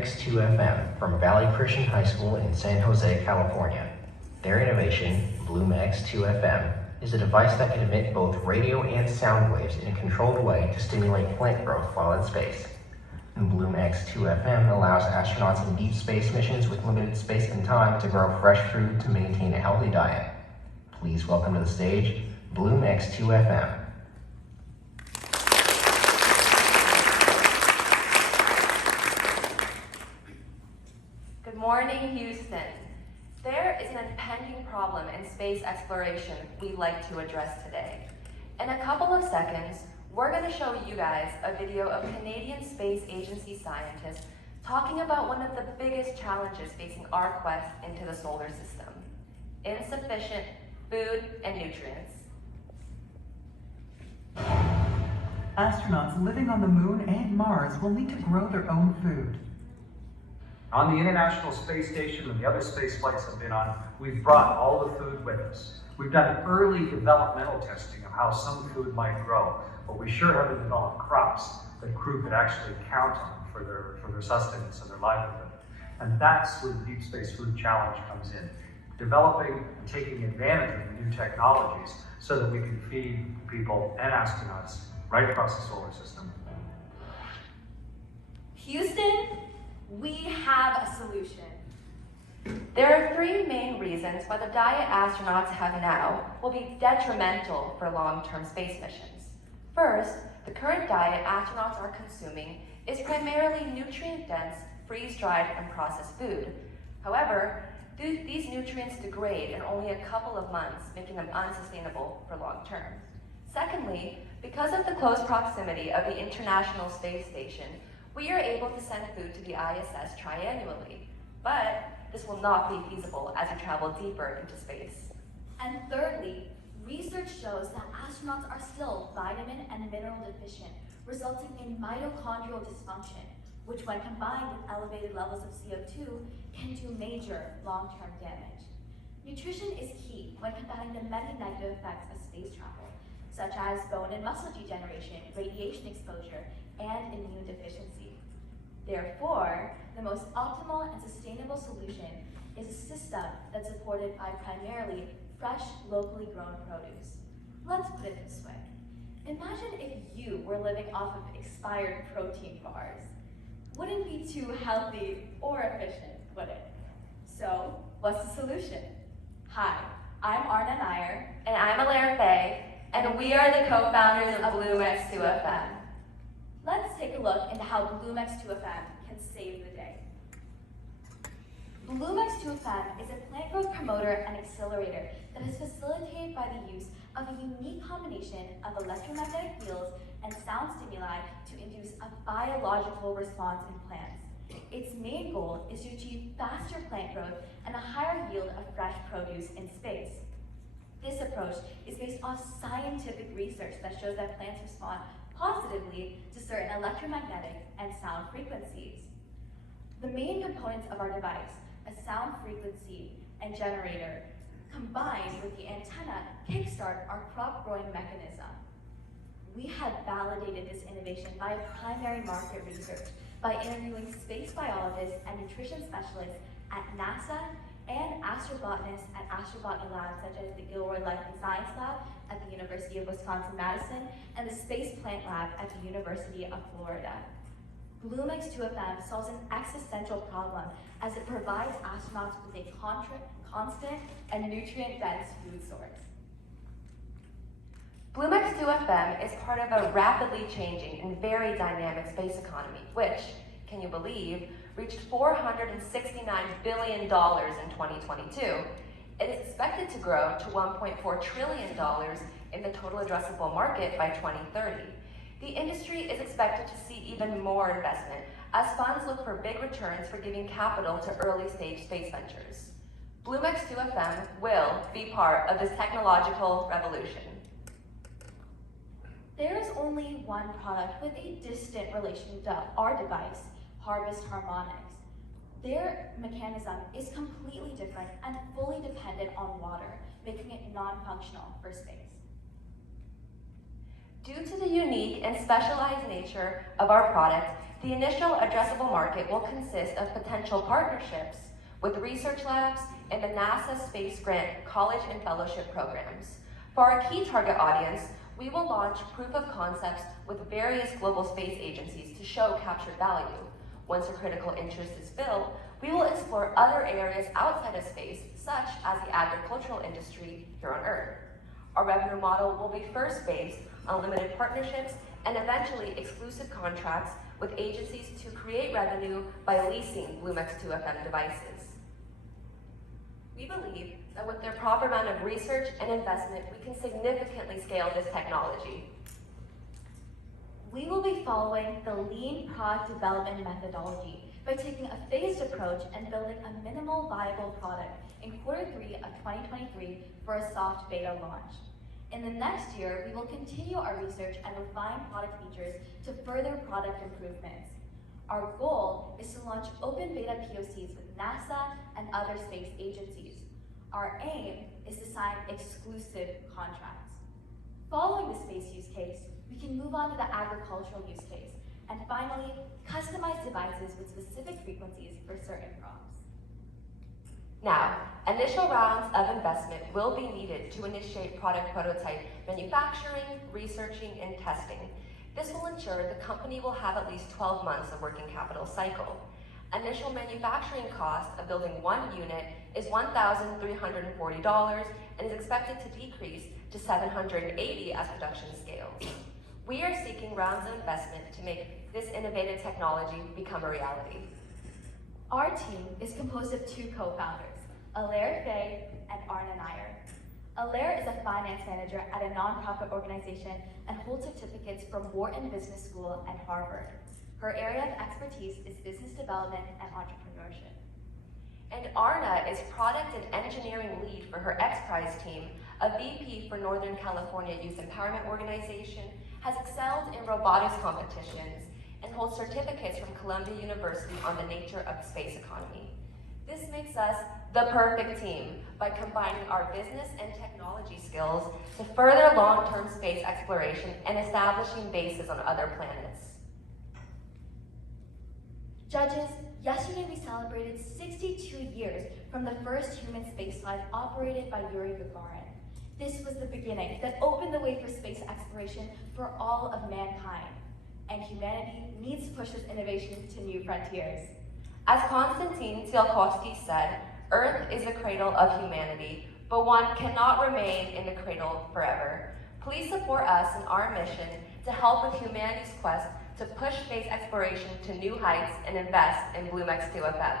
X2FM from Valley Christian High School in San Jose, California. Their innovation, Bloom X2FM, is a device that can emit both radio and sound waves in a controlled way to stimulate plant growth while in space. Bloom X2FM allows astronauts in deep space missions with limited space and time to grow fresh food to maintain a healthy diet. Please welcome to the stage, Bloom X2FM. Good morning, Houston. There is an impending problem in space exploration we'd like to address today. In a couple of seconds, we're going to show you guys a video of Canadian Space Agency scientists talking about one of the biggest challenges facing our quest into the solar system: insufficient food and nutrients. Astronauts living on the Moon and Mars will need to grow their own food. On the International Space Station and the other space flights I've been on, we've brought all the food with us. We've done early developmental testing of how some food might grow, but we sure haven't developed crops that crew could actually count on for their sustenance and their livelihood. And that's where the Deep Space Food Challenge comes in. Developing and taking advantage of the new technologies so that we can feed people and astronauts right across the solar system. Houston, we have a solution. There are three main reasons why the diet astronauts have now will be detrimental for long-term space missions. First, the current diet astronauts are consuming is primarily nutrient-dense, freeze-dried, and processed food. However, these nutrients degrade in only a couple of months, making them unsustainable for long term. Secondly, because of the close proximity of the International Space Station, we are able to send food to the ISS triannually, but this will not be feasible as we travel deeper into space. And thirdly, research shows that astronauts are still vitamin and mineral deficient, resulting in mitochondrial dysfunction, which when combined with elevated levels of CO2 can do major long-term damage. Nutrition is key when combating the many negative effects of space travel, such as bone and muscle degeneration, radiation exposure, and immune deficiency. Therefore, the most optimal and sustainable solution is a system that's supported by primarily fresh, locally grown produce. Let's put it this way. Imagine if you were living off of expired protein bars. Wouldn't be too healthy or efficient, would it? So, what's the solution? Hi, I'm Aarna Allaire. And I'm Allaire, and we are the co-founders of Bloom X2FM. Let's take a look into how Bloom X2FM can save the day. Bloom X2FM is a plant growth promoter and accelerator that is facilitated by the use of a unique combination of electromagnetic fields and sound stimuli to induce a biological response in plants. Its main goal is to achieve faster plant growth and a higher yield of fresh produce in space. This approach is based on scientific research that shows that plants respond positively to certain electromagnetic and sound frequencies. The main components of our device, a sound frequency and generator, combined with the antenna, kickstart our crop growing mechanism. We have validated this innovation by primary market research by interviewing space biologists and nutrition specialists at NASA and astrobotanists at astrobotany labs such as the Gilroy Life and Science Lab at the University of Wisconsin-Madison and the Space Plant Lab at the University of Florida. Bloom X2FM solves an existential problem as it provides astronauts with a constant and nutrient-dense food source. Bloom X2FM is part of a rapidly changing and very dynamic space economy, which, can you believe, reached $469 billion in 2022. It is expected to grow to $1.4 trillion in the total addressable market by 2030. The industry is expected to see even more investment as funds look for big returns for giving capital to early-stage space ventures. Bloom X2FM will be part of this technological revolution. There is only one product with a distant relation to our device, Harvest Harmonics. Their mechanism is completely different and fully dependent on water, making it non-functional for space. Due to the unique and specialized nature of our product, the initial addressable market will consist of potential partnerships with research labs and the NASA Space Grant College and Fellowship programs. For our key target audience, we will launch proof of concepts with various global space agencies to show captured value. Once a critical interest is built, we will explore other areas outside of space, such as the agricultural industry here on Earth. Our revenue model will be first based on limited partnerships and eventually exclusive contracts with agencies to create revenue by leasing BlueMX 2FM devices. We believe that with the proper amount of research and investment, we can significantly scale this technology. We will be following the lean product development methodology by taking a phased approach and building a minimal viable product in Q3 of 2023 for a soft beta launch. In the next year, we will continue our research and refine product features to further product improvements. Our goal is to launch open beta POCs with NASA and other space agencies. Our aim is to sign exclusive contracts. Following the space use case, we can move on to the agricultural use case, and finally, customize devices with specific frequencies for certain crops. Now, initial rounds of investment will be needed to initiate product prototype manufacturing, researching, and testing. This will ensure the company will have at least 12 months of working capital cycle. Initial manufacturing cost of building one unit is $1,340 and is expected to decrease to $780 as production scales. We are seeking rounds of investment to make this innovative technology become a reality. Our team is composed of two co-founders, Allaire Faye and Aarna Allaire. Allaire is a finance manager at a nonprofit organization and holds certificates from Wharton Business School and Harvard. Her area of expertise is business development and entrepreneurship. And Aarna is product and engineering lead for her XPRIZE team, a VP for Northern California Youth Empowerment Organization, has excelled in robotics competitions, and holds certificates from Columbia University on the nature of the space economy. This makes us the perfect team by combining our business and technology skills to further long-term space exploration and establishing bases on other planets. Judges, yesterday we celebrated 62 years from the first human spaceflight operated by Yuri Gagarin. This was the beginning that opened the way for space exploration for all of mankind. And humanity needs to push this innovation to new frontiers. As Konstantin Tsiolkovsky said, Earth is the cradle of humanity, but one cannot remain in the cradle forever. Please support us in our mission to help with humanity's quest to push space exploration to new heights and invest in BlueMX 2FM.